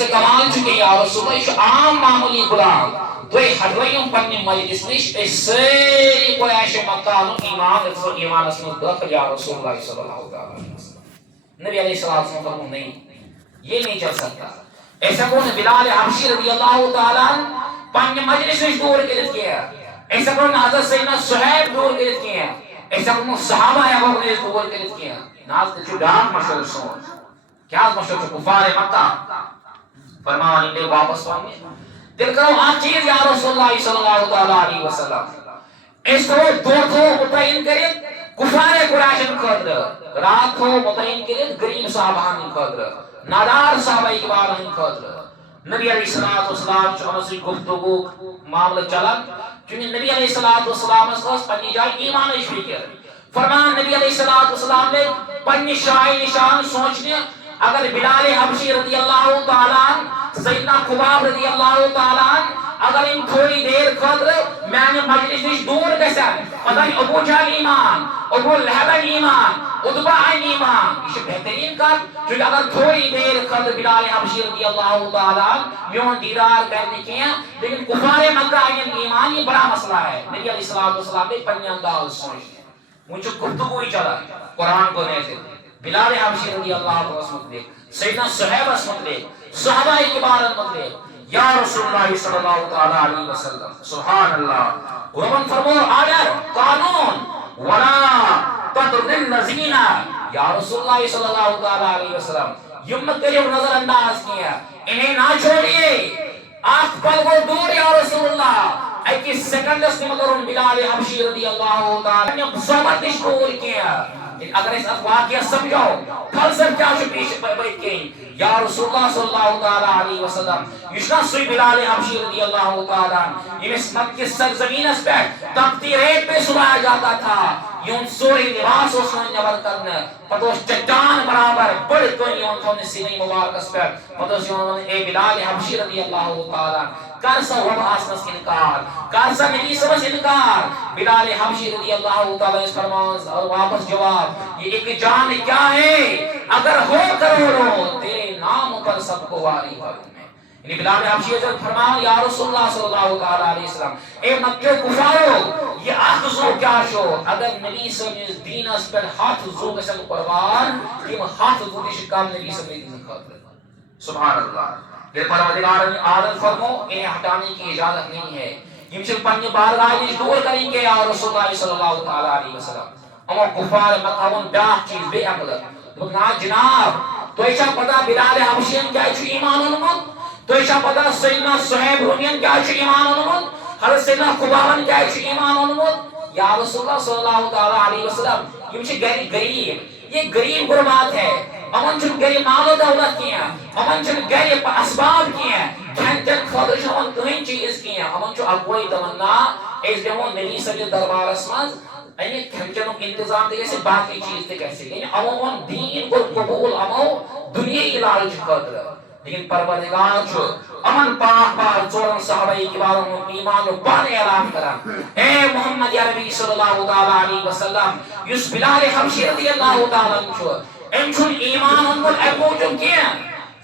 سہ کمال کہ یا رسول اللہ یہ عام معمولی غلام تھی ہٹوئیم پنہ مجلس نش ساری قریش مکہ ایمان من داخل یا رسول اللہ صلی اللہ علیہ وسلم نبی علیہ السلام فرمو نہیں یہ نہیں چل سکتا ایسا کون بلال حبشی رضی اللہ تعالیٰ پنہ مجلس نش دور کرت کیا ایسا کون حضرت سیدنا صہیب دور کرت کیا ایسا کون صحابہ اگر نے دور کرت کیا ناز تجھو ڈاک مشہور سوچ کیا مشہور کفار مکہ فرمان نے واپس وانگے دل کرو آن چیز یا رسول اللہ صلی اللہ علیہ وسلم اس کو دو متعین کرت کفار قریش خاطر رات کو متعین کرت غریب صحابہ خاطر نادار صحابہ اکبار خاطر نبی علیہ السلام چون سے گفتگو معاملہ چلن چونکہ نبی علیہ السلام اس پنی جائے ایمان فکر فرمان نبی علیہ السلام نے پنی شاہی نشان سوچنے اگر بلال حبشی رضی اللہ تعالیٰ سیدنا خباب رضی اللہ تعالیٰ اگر ان تھوڑی دیر خاطر میں نے مجلس نش دور گژھن پتہ ابو جہل ایمان ابو لہب ایمان اتبا ایمان یہ بہترین کت چونکہ اگر تھوڑی دیر خاطر بلال حبشی رضی اللہ تعالیٰ میون دیدار کرنے کی لیکن کفار مکہ ایمان یہ بڑا مسئلہ ہے نبی علیہ السلام نے پنی انداز سوچ مجھے گفتگو ہی چلا قرآن کو نہیں تھے بلال حبشی رضی اللہ عنہ متعلق سیدنا صہیب متعلق صحابہ کبار متعلق یا رسول اللہ صلی اللہ علیہ وسلم سبحان اللہ ومن فرمو آرڈر قانون ولا تطرد الذین یا رسول اللہ صلی اللہ علیہ وسلم یم کرو نظر انداز کیا انہیں نہ چھوڑیے آنکھ پل کو دور یا رسول اللہ ایک سیکنڈس میں مگر بلال حبشی رضی اللہ تعالی نے صحبت نشکور کیا اگر اس واقعہ سمجھو فلسفہ کیا چھو پیش بیت کہیں یا رسول اللہ صلی اللہ علیہ وسلم یشنا سوی بلال حبشی رضی اللہ تعالی یہ اس مکہ کی سرزمین اس پہ تختی ریت پہ سلایا جاتا تھا یون سوری لباس اس نے نبر کرنا پتوش چٹان برابر بڑھ تو یون تو نے سینے مبارک اس پہ پتوش یون اے بلال حبشی رضی اللہ تعالی کارسا رب آسنس انکار کارسا نبی سمجھ انکار بلال حبشی رضی اللہ تعالی اس فرمان اور واپس جواب یہ ایک جان کیا ہے اگر ہو کروڑوں تیرے نام پر سب کو واری کروں میں یعنی بلال حبشی رضی فرمان یا رسول اللہ صلی اللہ علیہ وسلم اے مکہ کفارو یہ ہاتھ زو کیا شو اگر نبی صلی اللہ علیہ دین اس پر ہاتھ زو کے سنگ قربان کہ ہاتھ زو دیش کام نبی صلی اللہ علیہ دین خاطر سبحان اللہ یہ پروردگار نے عادت فرمو انہیں ہٹانے کی اجازت نہیں ہے یہ صرف پنی بارگاہ نش دور کریں گے یا رسول اللہ صلی اللہ علیہ وسلم اما کفار مکہ ان بیاہ چیز بے عقل نا جناب تو ایسا پتا بلال حبشین کیا چھو ایمان انمت تو ایسا پتا سیدنا صہیب رومین کیا چھو ایمان انمت حضرت سیدنا خبابن کیا چھو ایمان انمت یا رسول اللہ صلی اللہ علیہ وسلم یہ چھو غریب یہ غریب غربات ہے امن چھن گری مال و دولت کیا امن چھن گری اسباب کیا کھن چن خاطر چھن کہیں چیز کیا امن چھو اگوئی تمنا اس دیمو نبی صلی دربار اسماز یعنی کھن چنوں انتظام دے سے باقی چیز تے کیسے یعنی امون دین کو قبول امو دنیای لالچ خاطر لیکن پروردگار چھو امن پاک پاک چورن صحابہ کباروں ایمان و بان اعلان کرا اے محمد یا نبی صلی اللہ علیہ وسلم یس بلال حبشی رضی اللہ تعالی چھو انچون ایمان انکل اپوچن کیا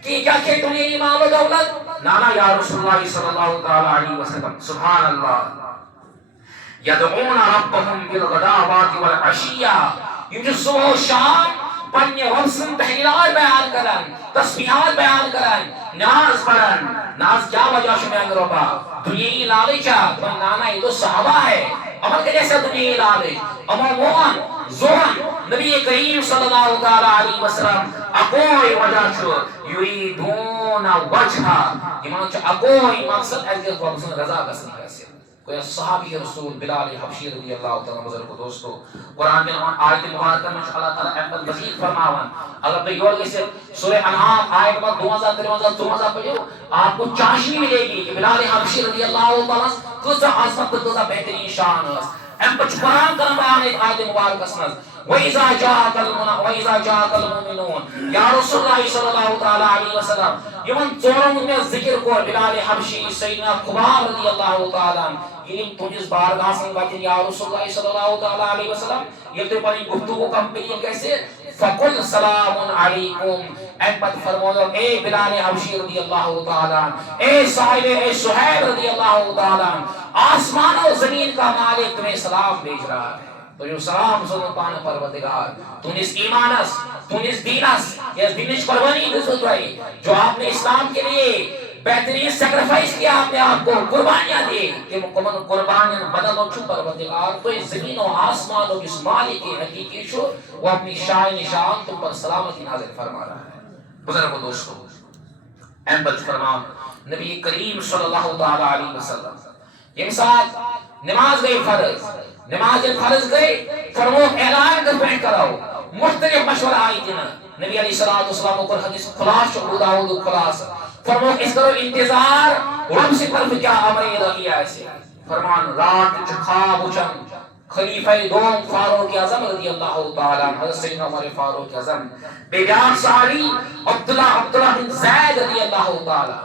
کہ کیا کہ تمہیں ایمان و دولت نانا یا رسول اللہ صلی اللہ علیہ وسلم سبحان اللہ یدعون ربهم بالغداوات والعشیہ یہ جو صبح و شام پنی رب سن تحلیلات بیان کرن تسبیحات بیان کرن ناز پڑھن ناز کیا وجہ شمیان ربا دنیای لالچہ تو نانا یہ تو صحابہ ہے امر کے جیسے دنیای لالچ امر موان زون نبی کریم صلی اللہ علیہ وسلم اکوئی وجہ چھو یریدون وجہا ایمان چھو اکوئی مقصد ایزیت فرمسن رضا بسنی کیسے کوئی صحابی رسول بلال حبشی رضی اللہ تعالیٰ بزرگ دوستو قرآن میں آیت مبارکہ میں اللہ تعالیٰ احمد مزید فرماون اگر پہ یور کسی سورہ انعام آیت مبارک 2013 پڑھو آپ کو چاشنی ملے گی کہ بلال حبشی رضی اللہ تعالیٰ کسا عظمت کسا بہترین شان ہے ایم پچ قرآن کرن بیان آیت مبارک اسمز وَإِذَا جَاءَكَ الْمُؤْمِنُونَ یا رسول اللہ صلی اللہ علیہ وسلم یمن چوروں میں ذکر کو بلال حبشی سیدنا خباب رضی اللہ تعالیٰ یہ تجھز بارگاہ سنگ باتی یا رسول اللہ صلی اللہ علیہ وسلم یہ تو پانی گفتگو کمپنی کیسے فقل سلام علیکم، احمد فرمایا اے بلال حبشی رضی اللہ تعالیٰ، اے صاحب اے صہیب رضی اللہ تعالیٰ، آسمان و زمین کا مالک تمہیں سلام بھیج رہا ہے۔ تو جو سلام سنو پان پروردگار تونس ایمانس تونس دینس یا دینش قربانی دسو دوائی جو آپ نے اسلام کے لیے بہترین سیکریفائس کیا، آپ نے آپ کو قربانیاں دی کہ مکمل قربانیاں بدل چھو پروردگار تو اس زمین و آسمان و جس مالک کی حقیقی چھو وہ اپنی شاہ نشان تم پر سلامتی نازل فرما رہا ہے۔ بزرگ دوستو احمد فرمان نبی کریم صلی اللہ تعالیٰ علیہ وسلم یہ مثال نماز گئی فرض، نماز فرض گئی فرمو اعلان کر پہن کراؤ مختلف مشورہ آئی دینا نبی علیہ السلام پر حدیث خلاص ابو داؤد خلاص فرمو اس کرو انتظار رب سے طرف کیا امر الہی ایسے فرمان رات خواب اچن خلیفہ دوم فاروق اعظم رضی اللہ تعالیٰ حضرت سیدنا عمر فاروق اعظم بیدار ساری عبداللہ بن زید رضی اللہ تعالیٰ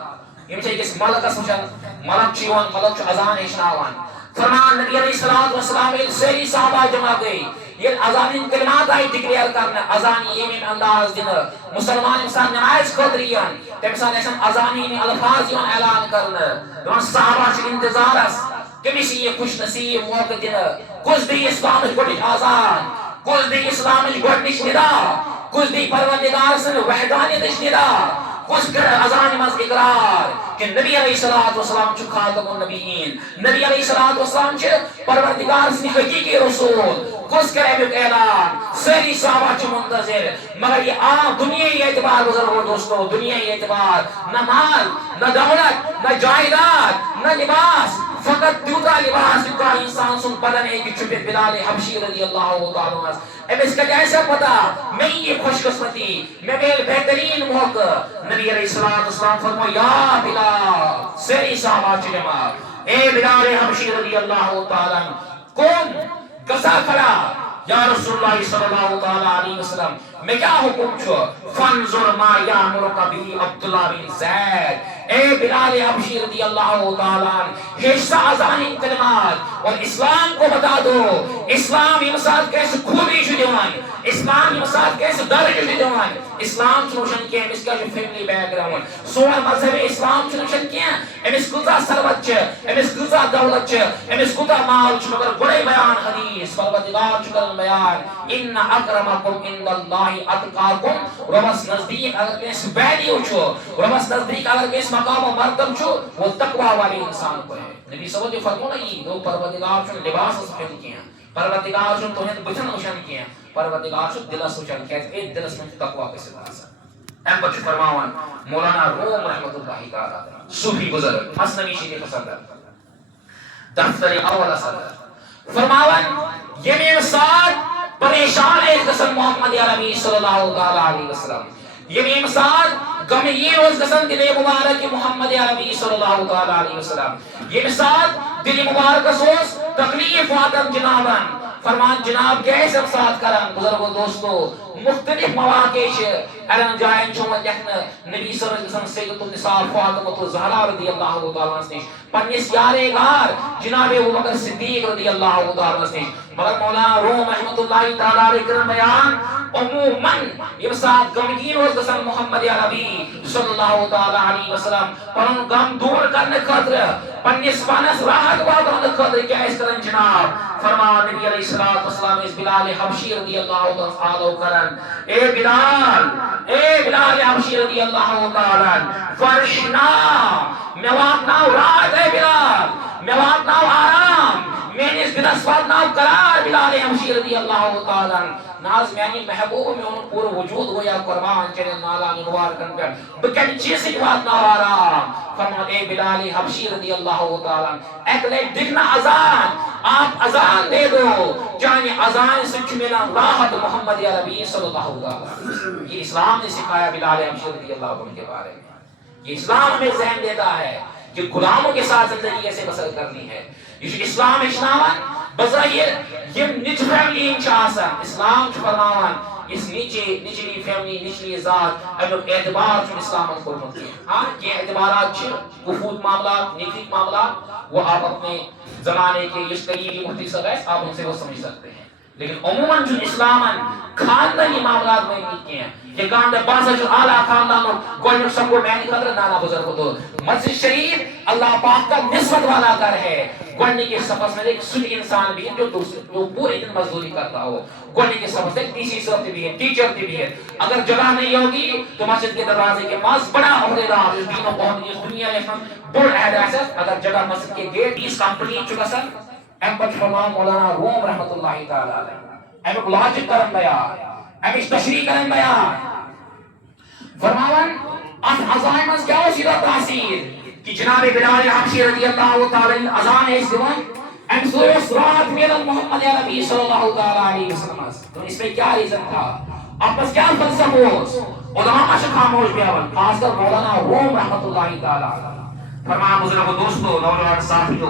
یہ چھے کس ملک اسمشن ملک چیوان ملک چو ازان اشناوان فرمان نبی علیہ السلام ایک سیری صحابہ جمع گئی یہ ازان کلمات آئی ڈکلیئر کرنا ازانی یہ میں انداز دینا مسلمان انسان نمائز خودریان تمسان ایسان ازانی میں الفاظ یون اعلان کرنا دون صحابہ سے انتظار اس کمیسی یہ خوش نصیب موقع دینا کچھ دی اسلام گوڑش آزان کچھ دی اسلام گوڑش ندا کچھ دی پروردگار سن وحدانیت ندا کچھ کر ازان مز اقرار کہ نبی علیہ السلام چھو خاتم النبیین نبی علیہ السلام چھو پروردگار سن حقیقی رسول کچھ کر ایک اعلان سیری صحابہ چھو منتظر مگر یہ آپ دنیای اعتبار بزرگو دوستو دنیای اعتبار نہ مال نہ دولت نہ جائیداد نہ لباس فقط دیوتا لباس کا انسان سن بدن ہے کہ چھپے بلال حبشی رضی اللہ تعالیٰ اب اس کا کیسا پتا میں یہ خوش قسمتی میں میل بہترین موقع نبی علیہ السلام فرمو یا بلال سیری صحابہ چلما اے بلال حبشی رضی اللہ تعالیٰ کون کسا کھڑا یا رسول اللہ صلی اللہ علیہ وسلم میں کیا حکم چھو فانظر ما یامرک بھی عبداللہ بن زید اے بلال حبشی رضی اللہ تعالیٰ حصہ ازانی کلمات اور اسلام کو بتا دو اسلام یہ مسائل کیسے خوبی شو دیوان اسلام یہ مسائل کیسے درج شو دیوان اسلام چنوشن کیا اس کا جو فیملی بیک گراؤنڈ سوال مذہب اسلام چنوشن کیا امس کتا سروت چھ امس کتا دولت چھ امس کتا مال چھ مگر بڑے بیان حدیث پروردگار چکر بیان ان اکرمکم عند اللہ اتقاکم ربس نزدیک اگر کیس ویلیو چھو ربس نزدیک اگر کیس مقام و مرتب چھو وہ تقوی والی انسان کو ہے نبی صلی اللہ علیہ وسلم فرمو نہیں دو پروردگار چن لباس سفید کیا پروردگار چن توہین بچن اوشن کیا پروردگار چن دلس اوشن کیا اے دلس میں تقوی کے سلاسا ایم بچ فرماوان مولانا روم رحمت اللہ تعالیٰ صوفی بزرگ حسنوی شریف صدر دفتر اول صدر فرماوان یہ میں ساتھ پریشان ہے قسم محمد عربی صلی اللہ علیہ وسلم یہ میں ساتھ غمگین روز قسم دل مبارک محمد عربی صلی اللہ علیہ وسلم یہ مثال دل مبارک سوز تکلیف آدم جنابن فرمان جناب کیسے ساتھ کرن بزرگو دوستو مختلف مواقع ارن جائن چون یخن نبی صلی اللہ علیہ وسلم سیدت النساء فاطمہ الزہرا رضی اللہ تعالیٰ عنہ پنیس یارے گار جناب ابوبکر صدیق رضی اللہ تعالیٰ عنہ مگر مولانا روم رحمت اللہ تعالیٰ علیہ بیان عموماً یہ ساتھ غمگین روز قسم محمد عربی صلی اللہ تعالیٰ علیہ وسلم پر ان غم دور کرنے خاطر پنیس پانس راحت وعدہ خاطر کیا اس کرن جناب فرمان نبی علیہ السلام اس بلال حبشی رضی اللہ تعالیٰ کرن اے بلال حبشی رضی اللہ تعالیٰ فرشنا میوات ناو رات ہے بلال میوات ناو آرام میں نے اس دنس وقت ناو قرار بلال حبشی رضی اللہ تعالیٰ ناز میانی محبوب میں انہوں پورا وجود ہو یا قربان چلے نالا نوار کن کر بکن چیز سے بات ناو آرام فرمات اے بلال حبشی رضی اللہ تعالیٰ اکلے دکھنا ازان آپ ازان دے دو چاہیے ازان سے چمیلا راحت محمد عربی صلی اللہ علیہ وسلم یہ اسلام نے سکھایا بلال حبشی رضی اللہ عنہ کے بارے میں یہ اسلام ہمیں ذہن دیتا ہے کہ غلاموں کے ساتھ زندگی ایسے بسر کرنی ہے یہ اسلام اشناوان بظاہر یہ نچ فیملی انچاسن اسلام فرماوان اس نچلی فیملی نچلی ذات اگر اعتبار چون اسلام کو مطلع ہاں یہ اعتبارات چھے وفود معاملات نیتک معاملات وہ آپ اپنے زمانے کے اس قریبی مفتی صاحب ہے آپ ان سے وہ سمجھ سکتے ہیں لیکن عموماً جو اسلامن خاندانی معاملات میں کی ہیں کہ خاندان باسا جو اعلیٰ خاندانوں گوڑنک سب کو میں نہیں قدر نانا بزرگ ہو تو مسجد شریف اللہ پاک کا نسبت والا گھر ہے. گوڑنک کے سفر میں ایک سن انسان بھی ہے جو پورے دن مزدوری کرتا ہو. گوڑنک کے سفر سے ڈی سی صاحب بھی ہے, ٹیچر بھی ہے. اگر جگہ نہیں ہوگی تو مسجد کے دروازے کے پاس بڑا عہدیدار جو دینوں قوم کی دنیا میں بڑھ احداث ہے. اگر جگہ مسجد کے گیٹ اس کمپنی چکا سن ایم پر فرمان مولانا روم رحمت اللہ تعالی علیہ ایم لاجک کرن بیان ایم تشریح کرن بیان فرماون ات اذان مز کیا سیدھا تاثیر کہ جناب بلال حبشی رضی اللہ تعالی عنہ اذان اس دیوان ام سوس رات میلن محمد عربی صلی اللہ تعالی علیہ وسلم. تو اس میں کیا ریزن تھا, آپس کیا فلسفہ ہو علماء اشد خاموش بیان خاص کر مولانا روم رحمت اللہ تعالی علیہ. فرمایا بزرگوں دوستو نوجوان ساتھیو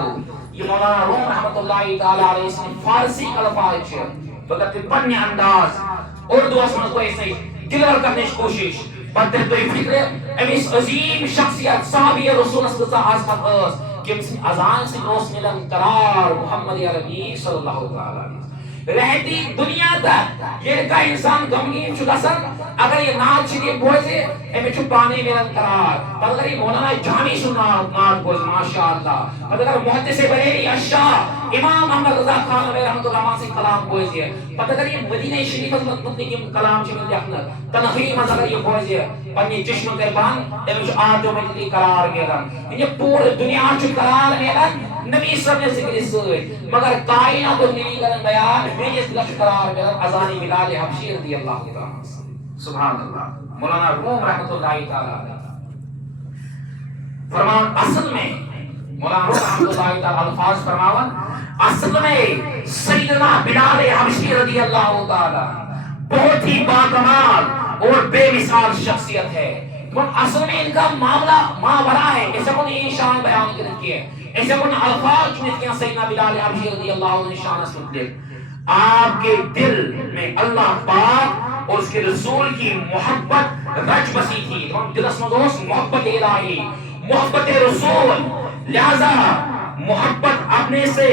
یہ مولانا روم رحمت اللہ تعالی علیہ نے فارسی الفاظ چھے بلکہ پنی انداز اردو اسمن کو ایسے دلور کرنے کی کوشش پتہ تو فکر امیس عظیم شخصیت صحابی رسول صلی اللہ علیہ وسلم کہ اس اذان سے روز ملن قرار محمد عربی صلی اللہ علیہ وسلم رہتی دنیا تک یہ کا انسان غمگین چکا سن اگر یہ نعت شریف بوزے امی چھو پانے ملن قرار اگر یہ مولانا جامی سننا نعت بوز ماشاءاللہ اگر محدث بریلی اشاہ امام محمد رضا خان علیہ رحمت اللہ سے کلام بوزے اگر یہ مدینہ شریف مطلب کلام چھ ملتے اپنا تنخیم اگر یہ بوزے پنی چشم قربان امی چھو آدھو مجلی قرار ملن یہ پور دنیا چھو قرار ملن نبی صلی اللہ علیہ وسلم مگر کائنات و نبی کرن بیان میجس لفظ قرار ملن ازانی بلال حبشی رضی اللہ تعالی سبحان اللہ. مولانا روم رحمت اللہ تعالی علیہ فرمان اصل میں مولانا روم رحمت اللہ تعالی الفاظ فرماون اصل میں سیدنا بلال حبشی رضی اللہ تعالی بہت ہی باکمال اور بے مثال شخصیت ہے. اصل میں ان کا معاملہ ماورا ہے ایسا کو نہیں شان بیان کرتی ہے ایسے کون الفاظ چنت کیا سیدنا بلال حبشی رضی اللہ عنہ شان سنت آپ کے دل میں اللہ پاک اور اس کے رسول کی محبت رچ بسی تھی. تو ہم دلس مدوس محبت الہی محبت رسول لہذا محبت اپنے سے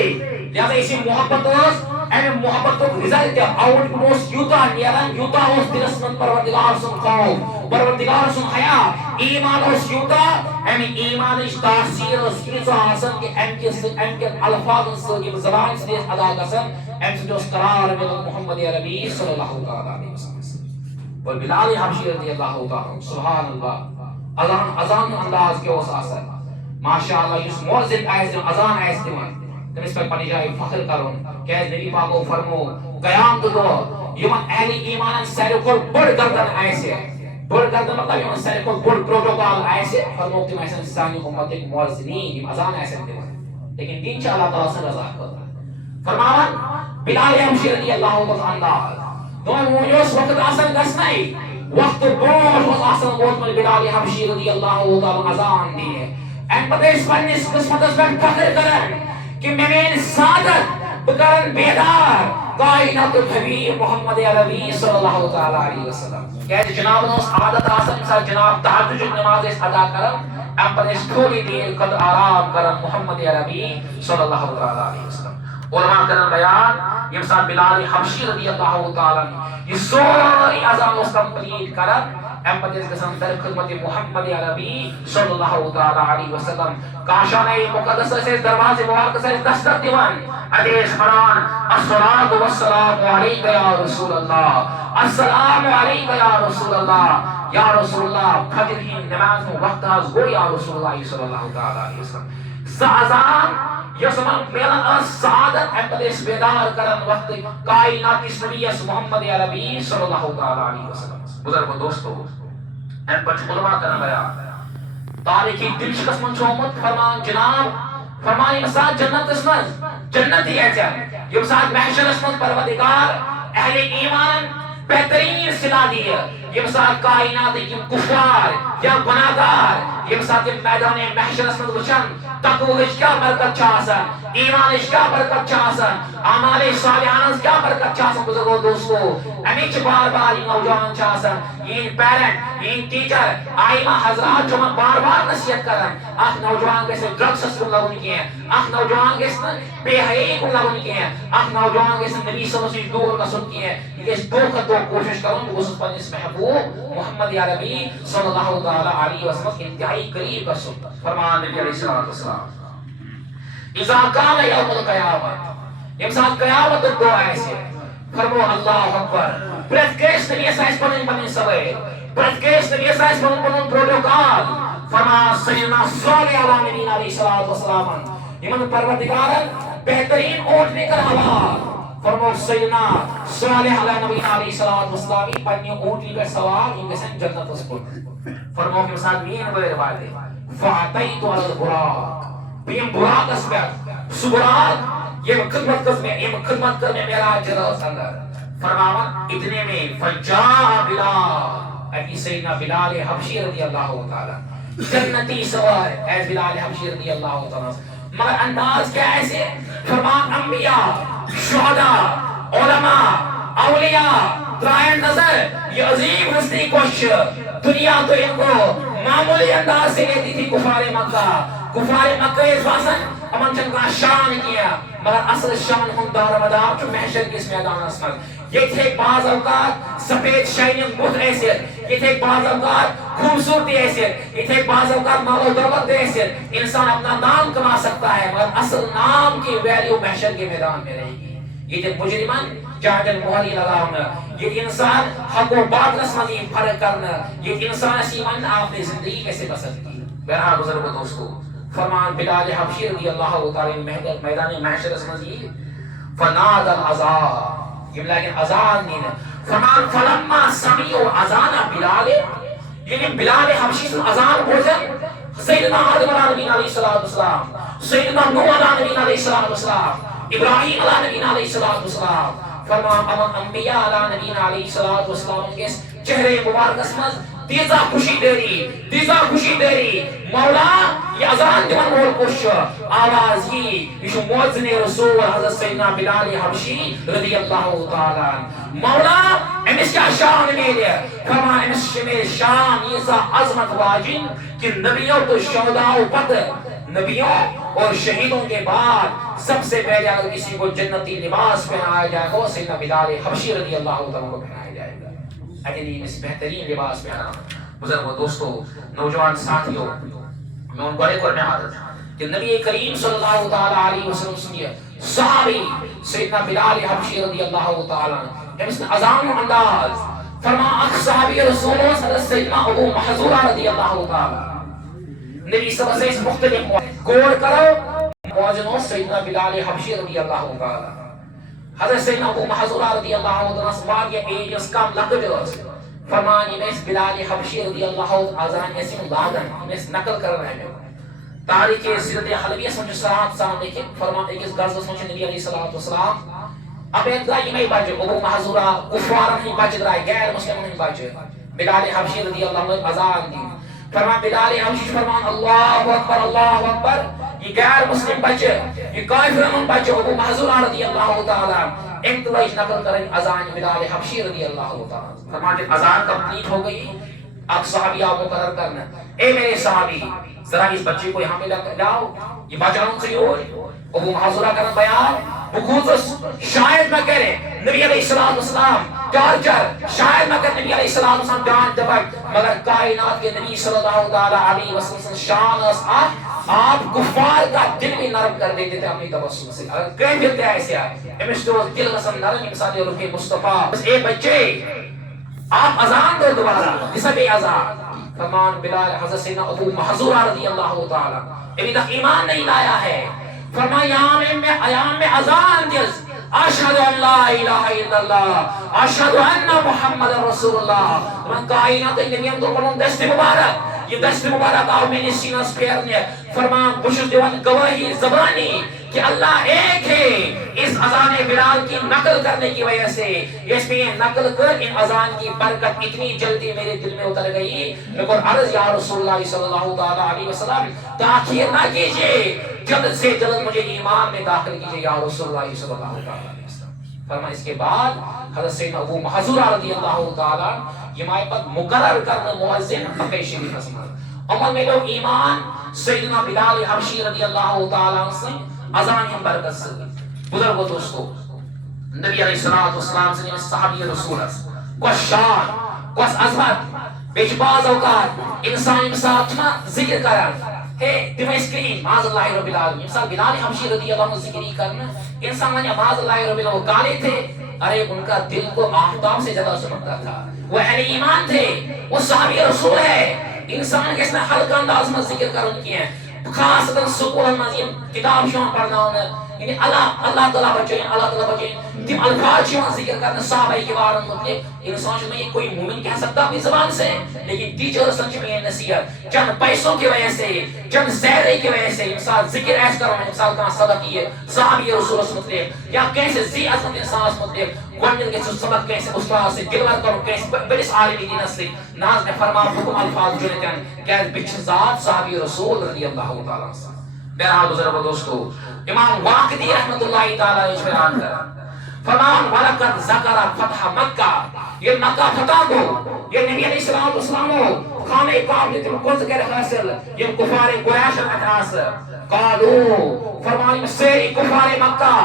لہذا اسی محبت اس این محبت کو رزلٹ آؤٹ پروس یوتا نیران یوتا اس دلس من پروردگار سن خوف پروردگار سن حیا ایمان اس یوتا این ایمان اس تاثیر اس کیسا حسن کہ این کے الفاظ سے یہ زبان سے ادا کرسن این سے جو قرار میں محمد عربی صلی اللہ علیہ وسلم اور بلال حبشی رضی اللہ تعالی سبحان اللہ اذان انداز کے وساس ہے ماشاءاللہ اس مؤذن ایز اذان ایز تمام تم اس پر پنی جائے فخر کرو کہ نبی پاک کو فرمو قیام تو یمن اہل ایمان سارے کو بڑھ گردن ایسے بڑھ گردن مطلب یمن سارے کو بڑھ پروٹوکول ایسے فرمو کہ ایسا انسانی امت ایک مؤذنین اذان ایسے لیکن دین چاہ اللہ تعالیٰ سے رضا کرتا فرماون بلال حبشی رضی اللہ عنہ دون موجوس وقت آسان گس نہیں وقت بوش وقت آسان بوش مل بلال حبشی رضی اللہ تعالیٰ اذان دی ہے این پتہ اس پر اس قسمت اس پر فخر کرن کہ میں سعادت بکرن بیدار کائنات حبیب محمد عربی صلی اللہ تعالی علیہ وسلم کہ جناب نے اس عادت آسان مثال جناب تہجد نماز اس ادا کرن ام پر اس تھوڑی دیر قد آرام کرن محمد عربی صلی اللہ تعالی علیہ وسلم. علماء کرن بیان یہ مثال بلال حبشی رضی اللہ تعالی یہ سوری اذان اس کمپلیٹ کرن ام پر اس قسم در خدمت محمد عربی صلی اللہ تعالی علیہ وسلم کاشانہ مقدس سے دروازے مبارک سے دستک دیوان حدیث قرآن الصلاۃ والسلام علیک یا رسول اللہ السلام علیک یا رسول اللہ یا رسول اللہ فجر کی نماز میں وقت از گو یا رسول اللہ صلی اللہ تعالی علیہ وسلم زعزان یسمن میلن سعادت اپلیس بیدار کرن وقت کائنات اس نبی محمد عربی صلی اللہ تعالی علیہ وسلم. بزرگ دوستو ان پچھ علماء کرن بیان تاریخی دل شکست من چومت فرمان جناب فرمانی مساعد جنت اسمت جنت ہی ہے چاہ یہ مساعد محشر اسمت پروردگار اہل ایمان بہترین صدا دی ہے یہ مساعد کائنات کی کفار یا گناہگار یہ مساعد میدان محشر اسمت وچن تقویش کیا برکت چاہسن ایمانش کیا برکت چاہسن اعمال صالحانش کیا برکت چاہسن بزرگو دوستو امیچ بار بار نوجوان چاہسن یہ پیرنٹ این ٹیچر آئمہ حضرات جو من بار بار نصیحت کرن اخ نوجوان گژھِ ڈرگسس کُن لگُن کینٛہہ اخ نوجوان گژھِ نہٕ بے حیائی کُن لگُن کینٛہہ اخ نوجوان گژھِ نہٕ نبی صلی اللہ علیہ وسلم نِش دوٗر گژھُن کینٛہہ یہِ گژھِ دۄہ کھۄتہٕ دۄہ کوٗشش کرُن بہٕ گوٚژھُس پننِس محبوب محمد عربی صلی اللہ تعالیٰ علیہ وسلم انتہائی قریب گژھُن فرمان نبی علیہ الصلوۃ والسلام اذا کان یوم القیامت ییٚمہِ ساتہٕ قیامتُک دۄہ آسہِ فرمو اللہ اکبر پرٛٮ۪تھ کٲنٛسہِ نبیَس آسہِ پنٕنۍ پنٕنۍ سوٲرۍ پرٛٮ۪تھ کٲنٛسہِ نبیَس آسہِ پنُن پنُن پروٹوکال فرمان سیدنا صالح علیٰ نبینا علیہ الصلوۃ والسلام یمن پروردگارن بہترین اونٹنی کر حوالہ فرمو سیدنا صالح علیہ نبینا علیہ الصلوۃ والسلام پننہِ اونٹنی پٮ۪ٹھ سوار یِم گژھن جنتس کُن فرمو ییٚمہِ ساتہٕ میٛٲنۍ وٲرۍ واتہِ فاتیت علی البراق بہٕ یِمہٕ براقس پٮ۪ٹھ سُہ براق ییٚمہِ خدمت کٔر مےٚ معراج رٲژ اندر فرماون اتنے میں فجاء بلال ابھی سیدنا بلال حبشی رضی اللہ تعالی جنتی سوار ایز بلال حبشی رضی اللہ تعالی مگر انداز کیا ایسے فرمان انبیاء شہداء علماء اولیاء درائن نظر یہ عظیم ہستی کوش دنیا تو ان کو معمولی انداز سے لیتی تھی کفار مکہ اس واسن امن چن کا شان کیا مگر اصل شان ہم دار مدار جو محشر کس میدان اسمن یہ تھے بعض اوقات سفید شائننگ بہت حیثیت یہ تھے بعض اوقات خوبصورتی حیثیت یہ تھے بعض اوقات مال و دولت حیثیت انسان اپنا نام کما سکتا ہے مگر اصل نام کی ویلیو محشر کے میدان میں رہے گی یہ تھے مجرمان جاہدن محلی لگاؤنا یہ انسان حق و باطل اسمانی فرق کرنا یہ انسان اسیمان آپ نے زندگی کیسے بسر کی بہرحال بزرگ دوستو فرمان بلال حبشی رضی اللہ تعالی میدان محشر اسمانی فناد العذاب یہ لیکن اذان نہیں ہے فرمان فلما سمیعوا اذان بلال یعنی بلال حبشی سے اذان بوجھن سیدنا آدم علیہ السلام سیدنا نوح علیہ السلام ابراہیم علیہ السلام فرمان امن انبیاء علیہ السلام کے چہرے مبارکس مز تیزا خوشی دری مولا یہ اذان دیوان مول کش آواز ہی یہ موزن رسول حضرت سیدنا بلال حبشی رضی اللہ تعالی مولا امس کیا شان میرے فرمان امس میں شان یہ عظمت واجن کہ نبیوں تو شہداء پت نبیوں اور شہیدوں کے بعد سب سے پہلے اگر کسی کو جنتی لباس پہنایا جائے گا سیدنا بلال حبشی رضی اللہ تعالی کو پہنایا جائے گا اجلی اس بہترین لباس پہنا بزرگوں دوستو نوجوان ساتھیوں میں ان کو ایک اور نعمت کہ نبی کریم صلی اللہ تعالی علیہ وسلم سنیے صحابی سیدنا بلال حبشی رضی اللہ تعالی اس نے اذان و انداز فرما اخ صحابی رسول اللہ سیدنا ابو محذورہ رضی اللہ تعالی نبی صلی اللہ علیہ وسلم مختلف گوڑ کرو موازنوں سیدنا بلال حبشی رضی اللہ تعالی حضرت سیدنا ابو محذورہ رضی اللہ تعالی واقعہ ایجز کم لکٹ فرمان یہ اس بلال حبشی رضی اللہ اذان ایسی لاگن اس نقل کر رہے ہیں تاریخ سیرت حلبیہ سمجھ صاحب صاحب دیکھیں فرمان ایک اس غزہ سمجھ نبی علیہ السلام اب ایک یہ میں بچے ابو محذورہ کفار نہیں بچ رہا ہے غیر مسلم نہیں بچے بلال حبشی رضی اللہ اذان دی فرمان بلال حبشی فرمان اللہ اکبر یہ غیر مسلم بچے یہ کافرون بچے ابو محذورہ رضی اللہ تعالی ایک تو نقل کریں اذان بلال حبشی رضی اللہ تعالی فرمان جب اذان کمپلیٹ ہو گئی اب صحابی آپ مقرر کرنا اے میرے صحابی ذرا اس بچے کو یہاں پہ لاؤ یہ بچاؤں سے ہو ابو محذورہ کرنا بیان بخصوص شاید میں کہہ رہے نبی علیہ السلام ٹارچر شاید میں کہہ نبی علیہ السلام جان دبک مگر کائنات کے نبی صلی اللہ علیہ وسلم شان آپ کفار کا دل بھی نرم کر دیتے تھے اپنی تبسم سے اگر کہیں پھرتے ایسے آئے امس تو دل رسم نرم انسانی روح مصطفیٰ بس اے بچے آپ اذان دو دوبارہ جسا بھی اذان فرمان بلال حضرت سیدنا ابو محذورہ رضی اللہ تعالی ابھی تک ایمان نہیں لایا ہے فرمان ایام میں اذان دیز اشہد ان لا الہ الا اللہ اشہد ان محمد رسول اللہ من کائنات نبیان تو پنن دست مبارک یہ دست مبارک آو میں نے سینہ سپیرنے فرمان بشر دیوان گواہی زبانی کہ اللہ ایک ہے اس اذان بلال کی نقل کرنے کی وجہ سے اس میں نقل کر ان اذان کی برکت اتنی جلدی میرے دل میں اتر گئی لیکن عرض یا رسول اللہ صلی اللہ علیہ وسلم تاخیر نہ کیجئے جلد سے جلد مجھے ایمان میں داخل کیجئے یا رسول اللہ صلی اللہ علیہ وسلم فرمایا اس کے بعد حضرت سیدنا ابو محذورہ رضی اللہ تعالیٰ یہ مائے پر مقرر کرنا مؤذن مکہ شریف اسمت عمل میں لوگ ایمان سیدنا بلال حبشی رضی اللہ تعالیٰ سے اذان ہم برکت سے بزرگو دوستو نبی علیہ السلام سے صحابی رسول کو شان کو عظمت بیچ بعض اوقات انسان مثال چھنا ذکر کرن ہے تم اسکرین معاذ اللہ رب العالمین مثال بلال حبشی رضی اللہ عنہ ذکری کرنا انسان ونیا معاذ اللہ رب العالمین وہ کالے تھے ارے ان کا دل کو آفتاب سے زیادہ چمکتا تھا وہ اہل ایمان تھے وہ صحابی رسول ہے انسان کس نے ہلکا انداز میں ذکر کر ان کی ہیں خاص طور سکول میں کتاب شون پڑھنا ہونا یعنی اللہ تعالیٰ بچائیں تم الفاظ شون ذکر کرنا صحابہ کے بارے میں انسان جو میں کوئی مومن کہہ سکتا اپنی زبان سے لیکن ٹیچر سنچ میں یہ نصیحت چند پیسوں کی وجہ سے چند زہرے کی وجہ سے مثال ذکر ایس کرو مثال کہاں صدق کی ہے صحابی رسول اس مطلب یا کیسے زی عظمت انسان اس مطلب گوڑنیل کے صدق کیسے استاد سے دلور کرو کیسے بڑیس عالمی دین سے ناز نے فرما حکم الفاظ جو لیتے ہیں کہ بچ ذات صحابی رسول رضی اللہ تعالیٰ سے بہرحال بزرگ دوستو امام واقعی رحمت اللہ تعالیٰ علیہ بیان کر فرمان ولقد ذکر فتح مکہ یہ مکہ فتح کو یہ نبی علیہ السلام ہو خانہ کعبہ نے تم کو ذکر حاصل یہ کفار قریش الاحاس قالوا فرمان سیری کفار مکہ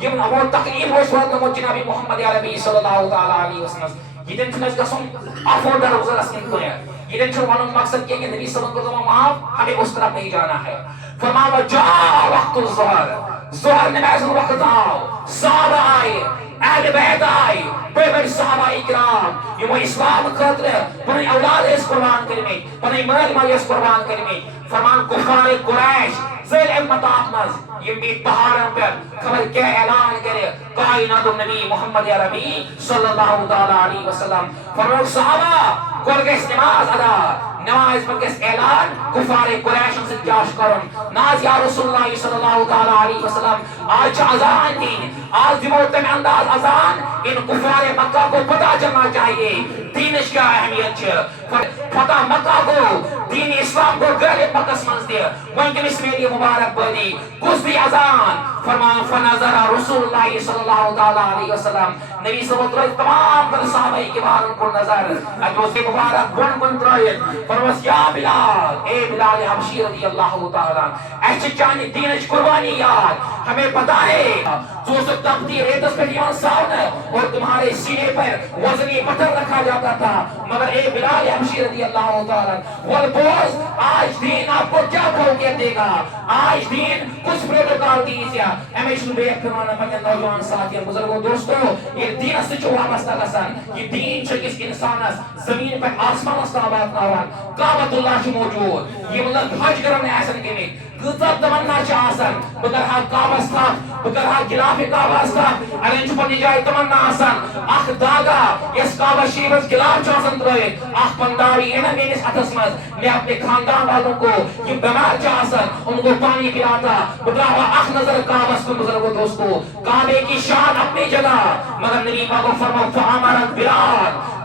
یہ وہ تقریب ہو سورت میں جناب محمد عربی صلی اللہ تعالیٰ علیہ وسلم یہ دن چھنس گسن افورڈر وزر اسکن کو ہے یہ دن چھن ونن مقصد کیا کہ نبی صلی اللہ علیہ وسلم معاف ہمیں اس طرف نہیں جانا ہے فرمان وجاء وقت الظہر نماز وقت آؤ صحابہ آئے اہل بیت آئے بڑے صحابہ اکرام یہ وہ اسلام خاطر پنی اولاد اس قربان کرنے پنی مرد مالی اس قربان کرنے فرمان کفار قریش زیل امت آخمز یہ بیت پہاڑوں پر خبر کیا اعلان کرے کائنات نبی محمد عربی صلی اللہ تعالیٰ علیہ وسلم فرمان صحابہ کل کے نماز ادا نماز پر کس اعلان کفار قریش سے جاش کرن ناز یا رسول اللہ صلی اللہ تعالیٰ علیہ وسلم آج اذان دین آج دیموت میں انداز اذان ان کفار مکہ کو پتہ چلنا چاہیے دینش کیا اہمیت چھے فتح مکہ کو دین اسلام کو غیر مقص منز دے وہیں اس میں مبارک بنی کس بھی اذان فرمان فنظر رسول اللہ صلی اللہ تعالیٰ علیہ وسلم نبی صلی اللہ علیہ وسلم تمام پر صحابہ کے بارے کو نظر اجوز کے مبارک بن ترائید فرمس یا بلال اے بلال حبشی رضی اللہ تعالیٰ ایسے چاہنے دینش قربانی یاد ہمیں پتا ہے جو سب تقدیر ہے دس پر یون سامنے اور تمہارے سینے پر وزنی پتھر رکھا جاتا تھا مگر اے بلال حبشی رضی اللہ تعالیٰ والبوز آج دین آپ کو کیا فوقیت دے گا آج دین کچھ پروٹوکال دیسیا امیشن بے اکرمانا پنجن نوجوان ساتھی بزرگوں دوستو یہ دین اس سے جو وابستہ لسن یہ دین چکس انسان اس زمین پر آسمان استعباد نوان کعبت اللہ سے موجود یہ مطلب حج کرنے ایسن کے لئے گزر تمنا چاہسن بگر ہاں کعبہ ستا بگر ہاں گلاف کعبہ ستا اگر چھو پنی جائے تمنا آسن اخ داگا اس کعبہ شیرز گلاف چاہسن دروئے اخ پنداری اینا میں اس اتس مز میں اپنے خاندان والوں کو یہ بیمار چاہسن ان کو پانی پلاتا بگر ہاں اخ نظر کعبہ سکن بزرگو دوستو کعبے کی شان اپنی جگہ مگر نبی پاکو فرمو فعامرت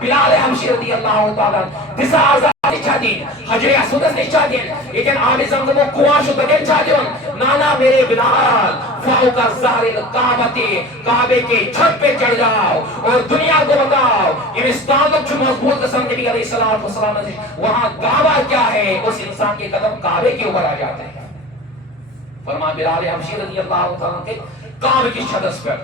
بلال حبشی رضی اللہ تعالیٰ دسا آزاد نشا دین حجر اسودس نشا دین لیکن آب زمزم و قواش و نشا دین نانا میرے بلال فوق الظہر الکعبتی کعبے کے چھت پہ چڑھ جاؤ اور دنیا کو بتاؤ یہ استعداد جو مضبوط قسم نبی علیہ السلام نے وہاں کعبہ کیا ہے اس انسان کے قدم کعبے کے اوپر آ جاتے ہیں فرمان بلال حبشی رضی اللہ تعالیٰ کے کعبے کی چھتس پر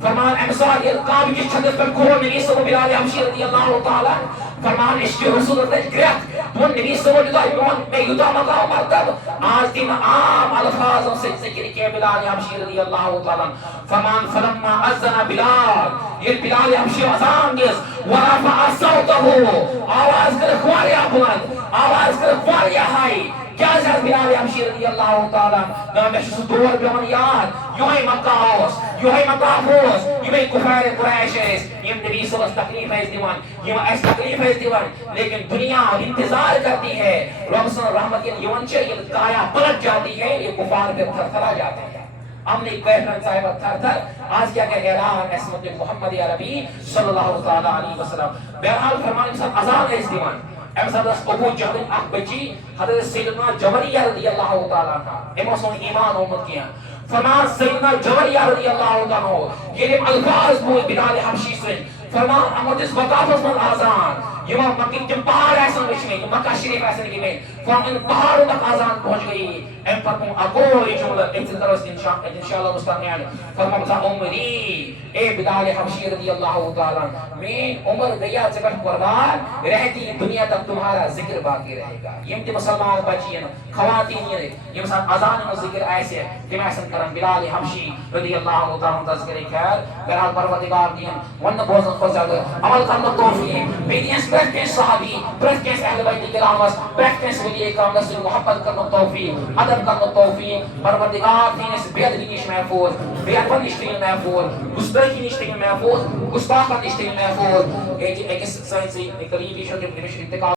فرمان امسال یہ کعبے کی چھتس پر کھول نبی صلی بلال حبشی رضی اللہ تعالیٰ فرمان عشق رسول اللہ گرفت تو نبی صلی اللہ علیہ وسلم میں یدہ مقام مرتب آج دن عام الفاظوں سے ذکر کیا بلال حبشی رضی اللہ تعالیٰ فرمان فلما اذن بلال یہ بلال حبشی اذان دیس ورفع صوته آواز کر خواریا بلند آواز کر خواریا ہائی کیا زیاد بلال حبشی رضی اللہ تعالیٰ نام بشس دور بیون یاد یوہی مکہ ہوس یوہی مکہ ہوس یوہی کفار قریش ہے یہ نبی صلی اللہ علیہ وسلم تکلیف ہے اس دیوان یہ ایس تکلیف ہے اس دیوان لیکن دنیا انتظار کرتی ہے رب صلی اللہ رحمت یہ یونچہ یہ کایا پلٹ جاتی ہے یہ کفار پہ تھر تھرا جاتے ہیں ہم نے کوئفرن صاحبہ تھر تھر آج کیا کہ اعلان اسمت محمد عربی صلی اللہ علیہ وسلم بہرحال فرمان انسان ازان ہے اس دیوان ام حضرت ابو جہل اخ بچی حضرت سیدنا جوریہ رضی اللہ تعالیٰ عنہ امو سن ایمان اومد کیا فرمان سیدنا جوریہ رضی اللہ تعالیٰ عنہ یہ الفاظ بول بلال حبشی سے فرمان امدس وقافت من آزان یہ مکہ کے پہاڑ ایسا وچھنے یہ مکہ شریف ایسا نہیں میں فرمان ان پہاڑوں تک آزان پہنچ گئی ام پر کم اگوری جملہ ابتدارس انشاءاللہ مستقیان فرمان بزا عمری اے بلال حبشی رضی اللہ تعالیٰ میں عمر گیا ذکر قربان رہتی دنیا تک تمہارا ذکر باقی رہے گا یم تی مسلمان بچین خواتین یہ مثلا اذان میں ذکر ایسے کہ میں سن کرم بلال حبشی رضی اللہ تعالیٰ تذکر خیر بہرحال پروردگار دین ون بوزن کو زیادہ عمل کرنا توفیق بیدینس پریکٹس صحابی پریکٹس اہل بیت کرامس پریکٹس ولی اکرام سے محبت کرنا توفیق ادب کرنا توفیق پروردگار دین اس بے ادبی نش محفوظ بے ادب نش محفوظ گستاخی نش محفوظ گستاخ نش محفوظ ایک سائنسی قریبی شکل انتقال